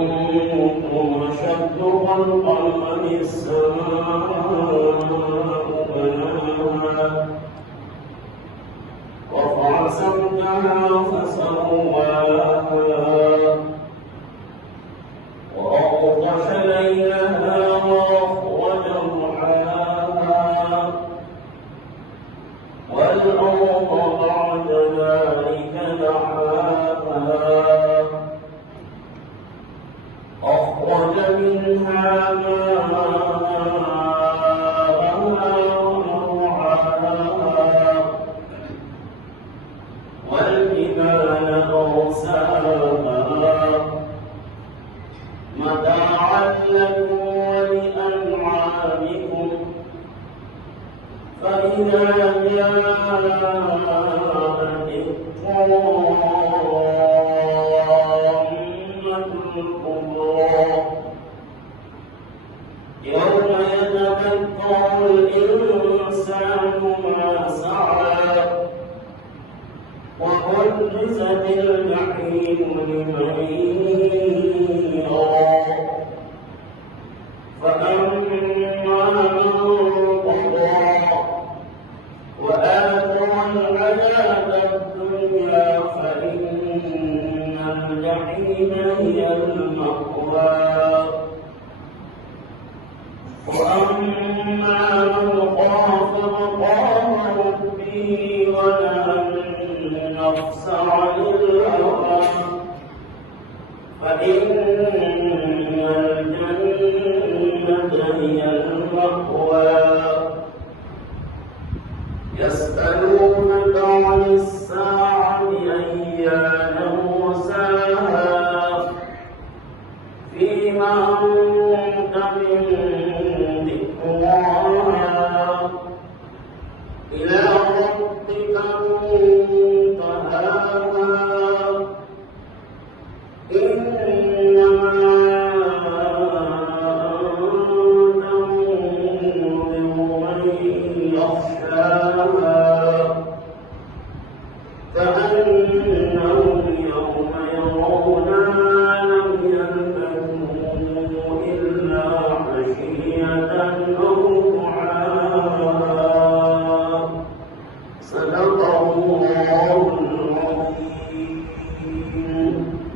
أأنتم أشد خلقا أم السماء بناها رفع سمكها فسواها وأغطش ليلها وأخرج ضحاها والأرض بعد ذلك دحاها أخرج منها ماءها ومرعاها والجبال أرساها متاعا لكم ولأنعامكم فإذا جاءت الطامة الكبرى يوم يتذكر الإنسان ما سعى وبرزت الجحيم لمن يرى فأما من طغى وآثر الحياة الدنيا فإن الجحيم هي المأوى وأما من خاف مقام ربه ونهى النفس عن الهوى فإن